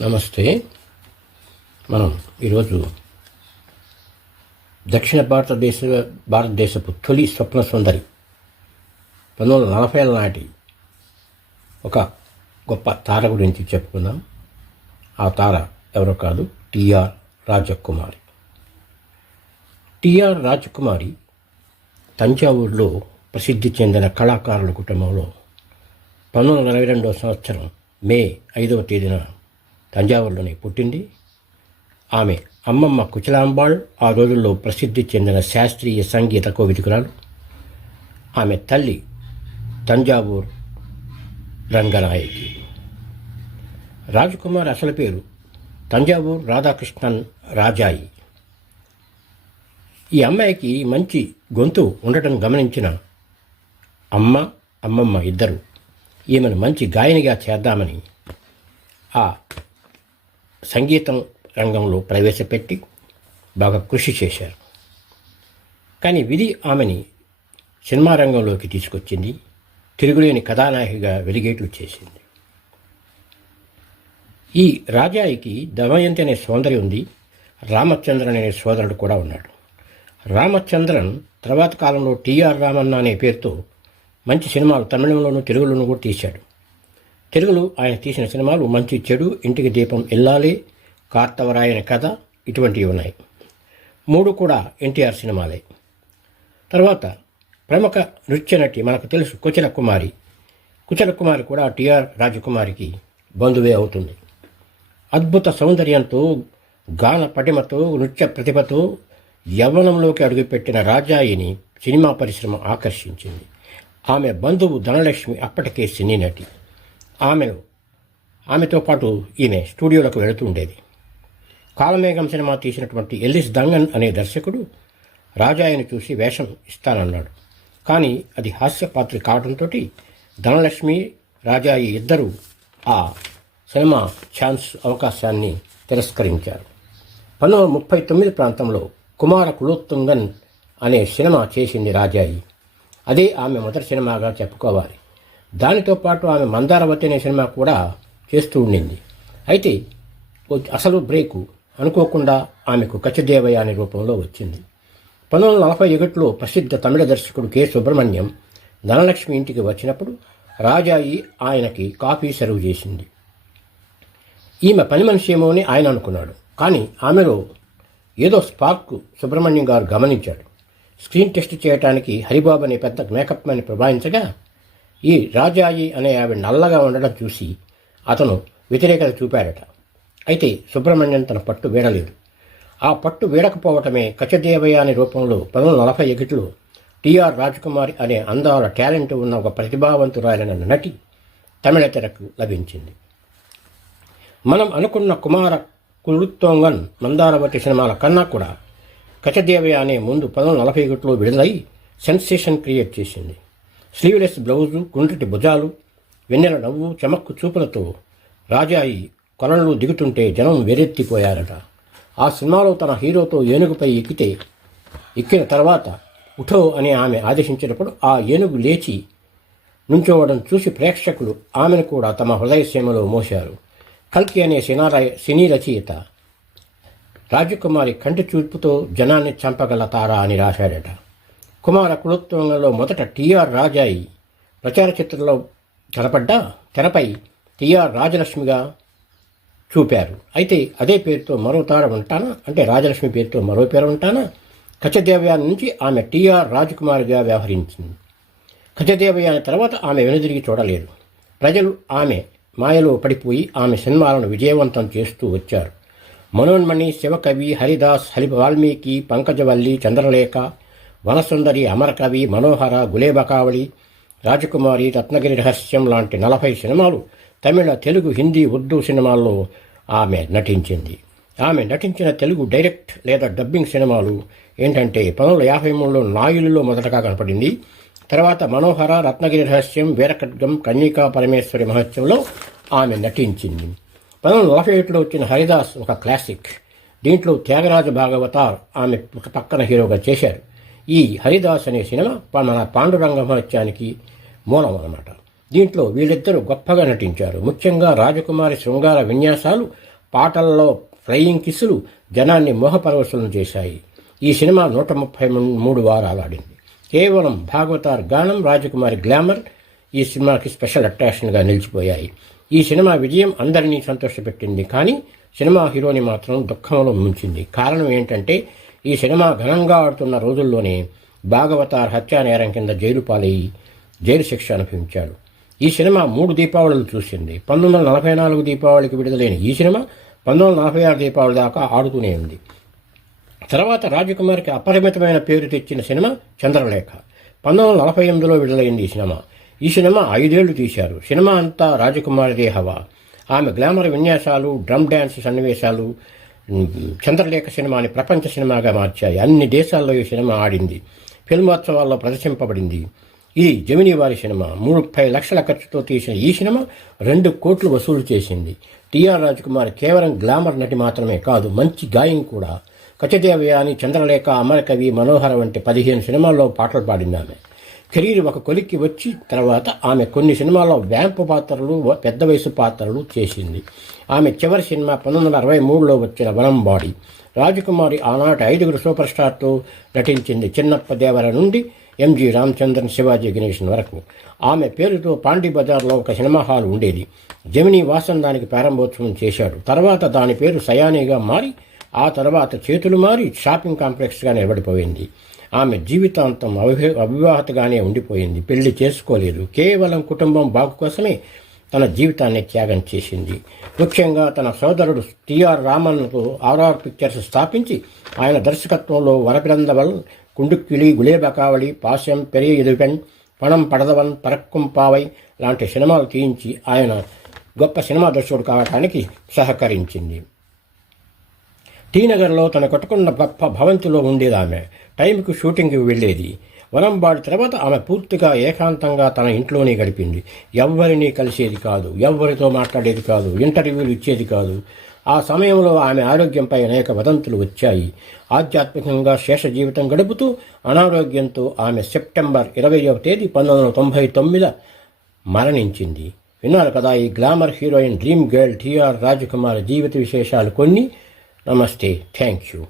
నమస్తే. మనం ఈరోజు దక్షిణ భారతదేశ భారతదేశపు తొలి స్వప్న సుందరి పంతొమ్మిది వందల నలభై నాటి ఒక గొప్ప తార గురించి చెప్పుకుందాం. ఆ తార ఎవరో కాదు టిఆర్ రాజకుమారి. టిఆర్ రాజకుమారి తంజావూరులో ప్రసిద్ధి చెందిన కళాకారుల కుటుంబంలో పంతొమ్మిది వందల నలభై రెండవ సంవత్సరం మే ఐదవ తేదీన తంజావూరులోనే పుట్టింది. ఆమె అమ్మమ్మ కుచలాంబాళ్ ఆ రోజుల్లో ప్రసిద్ధి చెందిన శాస్త్రీయ సంగీత కోవిదుకురాలు. ఆమె తల్లి తంజావూర్ రంగనాయకి. రాజకుమార్ అసలు పేరు తంజావూర్ రాధాకృష్ణన్ రాజాయి. ఈ అమ్మాయికి మంచి గొంతు ఉండటం గమనించిన అమ్మ అమ్మమ్మ ఇద్దరు ఈమెను మంచి గాయనిగా చేద్దామని ఆ సంగీతం రంగంలో ప్రవేశపెట్టి బాగా కృషి చేశారు. కానీ విధి ఆమెని సినిమా రంగంలోకి తీసుకొచ్చింది. తిరుగులేని కథానాయికగా వెలిగేట్లు చేసింది. ఈ రాజాయికి దమయంతి అనే సోదరి ఉంది. రామచంద్రన్ అనే సోదరుడు కూడా ఉన్నాడు. రామచంద్రన్ తర్వాత కాలంలో టిఆర్ రామన్న అనే పేరుతో మంచి సినిమాలు తమిళంలోనూ తెలుగులోనూ కూడా తీశాడు. తెలుగులో ఆయన తీసిన సినిమాలు మంచి చెడు ఇంటికి దీపం ఇల్లాలి కార్తవరాయన కథ ఇటువంటివి ఉన్నాయి. మూడు కూడా ఎన్టీఆర్ సినిమాలే. తర్వాత ప్రముఖ నృత్య నటి మనకు తెలుసు కుచల కుమారి. కుచల కుమారి కూడా టిఆర్ రాజకుమారికి బంధువే అవుతుంది. అద్భుత సౌందర్యంతో గాన పటిమతో నృత్య ప్రతిభతో యవ్వనంలోకి అడుగుపెట్టిన రాజాయిని సినిమా పరిశ్రమ ఆకర్షించింది. ఆమె బంధువు ధనలక్ష్మి అప్పటికే సినీ నటి. ఆమెను ఆమెతో పాటు ఈమె స్టూడియోలకు వెళుతూ ఉండేది. కాలమేఘం సినిమా తీసినటువంటి ఎల్లిస్ దంగన్ అనే దర్శకుడు రాజాయిని చూసి వేషం ఇస్తానన్నాడు. కానీ అది హాస్యపాత్ర కావడంతో ధనలక్ష్మి రాజాయి ఇద్దరూ ఆ సినిమా ఛాన్స్ అవకాశాన్ని తిరస్కరించారు. పంతొమ్మిది వందల ముప్పై తొమ్మిది ప్రాంతంలో కుమార కులోత్తుంగన్ అనే సినిమా చేసింది రాజాయి. అదే ఆమె మొదటి సినిమాగా చెప్పుకోవాలి. దానితో పాటు ఆమె మందారవతి అనే సినిమా కూడా చేస్తూ ఉండింది. అయితే అసలు బ్రేకు అనుకోకుండా ఆమెకు కచ్చదేవయ్య అనే రూపంలో వచ్చింది. పంతొమ్మిది వందల నలభై ఒకటిలో ప్రసిద్ధ తమిళ దర్శకుడు కె. సుబ్రహ్మణ్యం ధనలక్ష్మి ఇంటికి వచ్చినప్పుడు రాజాయి ఆయనకి కాఫీ సర్వ్ చేసింది. ఈమె పని మనిషి ఏమో అని ఆయన అనుకున్నాడు. కానీ ఆమెలో ఏదో స్పార్క్ సుబ్రహ్మణ్యం గారు గమనించాడు. స్క్రీన్ టెస్ట్ చేయడానికి హరిబాబు అనే పెద్ద మేకప్ మ్యాన్ ప్రభావించగా ఈ రాజాయి అనే ఆవిడ నల్లగా ఉండడం చూసి అతను వ్యతిరేకత చూపాడట. అయితే సుబ్రహ్మణ్యం తన పట్టు వీడలేదు. ఆ పట్టు వీడకపోవటమే కచదేవయాని అనే రూపంలో పంతొమ్మిది నలభై ఒకటిలో టిఆర్ రాజకుమారి అనే అందాల టాలెంట్ ఉన్న ఒక ప్రతిభావంతురాలైన నటి తమిళ తెరకు లభించింది. మనం అనుకున్న కుమార కులుత్తోంగన్ మందారవతి సినిమాల కన్నా కూడా కచదేవయ్య అనే ముందు పంతొమ్మిది నలభై ఒకటిలో విడుదలై సెన్సేషన్ క్రియేట్ చేసింది. స్లీవ్లెస్ బ్లౌజు గుండ్రటి భుజాలు వెన్నెల నవ్వు చెమక్కు చూపులతో రాజాయి కొలంలో దిగుతుంటే జనం వెరెత్తిపోయారట. ఆ సినిమాలో తన హీరోతో ఏనుగుపై ఎక్కితే ఎక్కిన తర్వాత ఉఠో అని ఆమె ఆదేశించినప్పుడు ఆ ఏనుగు లేచి నుంచోవడం చూసి ప్రేక్షకులు ఆమెను కూడా తమ హృదయ సీమలో మోశారు. కల్కి అనే సినారాయ సినీ రచయిత రాజకుమారి కంటి చూపుతో జనాన్ని చంపగల తారా అని రాశాడట. కుమార కులత్వంలో మొదట టిఆర్ రాజాయి. ప్రచార చిత్రంలో కనపడ్డ తెరపై టిఆర్ రాజలక్ష్మిగా చూపారు. అయితే అదే పేరుతో మరో తార ఉంటానా? అంటే రాజలక్ష్మి పేరుతో మరో పేరు ఉంటానా? కచ్చదేవయాని నుంచి ఆమె టిఆర్ రాజకుమారిగా వ్యవహరించింది. కచ్చదేవయాని తర్వాత ఆమె వెనుదిరిగి చూడలేదు. ప్రజలు ఆమె మాయలో పడిపోయి ఆమె సినిమాలను విజయవంతం చేస్తూ వచ్చారు. మనోన్మణి శివకవి హరిదాస్ హరి వాల్మీకి పంకజవల్లి చంద్రలేఖ వనసుందరి అమరకవి మనోహర గులేబకావళి రాజకుమారి రత్నగిరి రహస్యం లాంటి నలభై సినిమాలు తమిళ తెలుగు హిందీ ఉర్దూ సినిమాల్లో ఆమె నటించింది. ఆమె నటించిన తెలుగు డైరెక్ట్ లేదా డబ్బింగ్ సినిమాలు ఏంటంటే పంతొమ్మిది వందల యాభై మూడులో నాయులులో మొదటగా కనపడింది. తర్వాత మనోహర రత్నగిరి రహస్యం వీరఖడ్గం కన్యకా పరమేశ్వరి మహోత్సవంలో ఆమె నటించింది. పంతొమ్మిది వందల నలభై ఏడులో వచ్చిన హరిదాస్ ఒక క్లాసిక్. దీంట్లో త్యాగరాజ భాగవతార్ ఆమె పక్కన హీరోగా చేశారు. ఈ హరిదాస్ అనే సినిమా మన పాండురంగ మహత్యానికి మూలం అన్నమాట. దీంట్లో వీళ్ళిద్దరూ గొప్పగా నటించారు. ముఖ్యంగా రాజకుమారి శృంగార విన్యాసాలు పాటల్లో ఫ్లయింగ్ కిస్సులు జనాన్ని మోహపరవశులను చేశాయి. ఈ సినిమా నూట ముప్పై మూడు వారాలు ఆడింది. కేవలం భాగవతార్ గానం రాజకుమారి గ్లామర్ ఈ సినిమాకి స్పెషల్ అట్రాక్షన్గా నిలిచిపోయాయి. ఈ సినిమా విజయం అందరినీ సంతోషపెట్టింది కానీ సినిమా హీరోని మాత్రం దుఃఖంలో ముంచింది. కారణం ఏంటంటే ఈ సినిమా ఘనంగా ఆడుతున్న రోజుల్లోనే భాగవతార్ హత్యా నేరం కింద జైలు పాలయ్యి జైలు శిక్ష అనుభవించాడు. ఈ సినిమా మూడు దీపావళులు చూసింది. పంతొమ్మిది వందల నలభై నాలుగు దీపావళికి విడుదలైన ఈ సినిమా పంతొమ్మిది వందల నలభై ఆరు దీపావళి దాకా ఆడుతూనే ఉంది. తర్వాత రాజకుమారికి అపరిమితమైన పేరు తెచ్చిన సినిమా చంద్రలేఖ. పంతొమ్మిది వందల నలభై ఎనిమిదిలో విడుదలైంది ఈ సినిమా. ఈ సినిమా ఐదేళ్ళు తీశారు. సినిమా అంతా రాజకుమారిదే హవా. ఆమె గ్లామర్ విన్యాసాలు డ్రమ్ డ్యాన్స్ సన్నివేశాలు చంద్రలేఖ సినిమాని ప్రపంచ సినిమాగా మార్చాయి. అన్ని దేశాల్లో ఈ సినిమా ఆడింది. ఫిల్మోత్సవాల్లో ప్రదర్శింపబడింది. ఇది జమినీ వారి సినిమా. ముప్పై లక్షల ఖర్చుతో తీసిన ఈ సినిమా రెండు కోట్లు వసూలు చేసింది. టిఆర్ రాజ్కుమార్ కేవలం గ్లామర్ నటి మాత్రమే కాదు మంచి గాయం కూడా. కచదేవయాని చంద్రలేఖ అమరకవి మనోహర వంటి పదిహేను సినిమాల్లో పాటలు పాడింది ఆమె. కెరీర్ ఒక కొలిక్కి వచ్చి తర్వాత ఆమె కొన్ని సినిమాల్లో వ్యాంపు పాత్రలు పెద్ద వయసు పాత్రలు చేసింది. ఆమె చివరి సినిమా పంతొమ్మిది వందల అరవై మూడులో వచ్చిన వనం బాడీ. రాజకుమారి ఆనాటి ఐదుగురు సూపర్ స్టార్తో నటించింది చిన్నప్ప దేవర నుండి ఎంజి రామచంద్రన్ శివాజీ గణేషన్ వరకు. ఆమె పేరుతో పాండి బజార్లో ఒక సినిమా హాల్ ఉండేది. జమినీ వాసన్ దానికి ప్రారంభోత్సవం చేశాడు. తర్వాత దాని పేరు సయానీగా మారి ఆ తర్వాత చేతులు మారి షాపింగ్ కాంప్లెక్స్గా నిలబడిపోయింది. ఆమె జీవితాంతం అవి అవివాహతగానే ఉండిపోయింది. పెళ్ళి చేసుకోలేదు. కేవలం కుటుంబం బాగు కోసమే తన జీవితాన్ని త్యాగం చేసింది. ముఖ్యంగా తన సోదరుడు టిఆర్ రామన్కు ఆర్ఆర్ పిక్చర్స్ స్థాపించి ఆయన దర్శకత్వంలో వరపిరందవల్ కుండుక్కిలి గులేబకావళి పాశం పెరియ ఎదుగన్ పణం పడదవన్ పరక్కుం పావై లాంటి సినిమాలు తీయించి ఆయన గొప్ప సినిమా దర్శకుడు కావడానికి సహకరించింది. టీనగర్లో తన కట్టుకున్న గొప్ప భవంతిలో ఉండేది ఆమె టైంకు షూటింగ్కి వెళ్ళేది. వనంబాడు తర్వాత ఆమె పూర్తిగా ఏకాంతంగా తన ఇంట్లోనే గడిపింది. ఎవ్వరినీ కలిసేది కాదు. ఎవ్వరితో మాట్లాడేది కాదు. ఇంటర్వ్యూలు ఇచ్చేది కాదు. ఆ సమయంలో ఆమె ఆరోగ్యంపై అనేక వదంతులు వచ్చాయి. ఆధ్యాత్మికంగా శేష జీవితం గడుపుతూ అనారోగ్యంతో ఆమె సెప్టెంబర్ ఇరవై తేదీ పంతొమ్మిది వందల తొంభై తొమ్మిది మరణించింది. విన్నారు కదా ఈ glamour heroine dream girl T R Rajakumar జీవిత విశేషాలు కొన్ని. నమస్తే. Thank you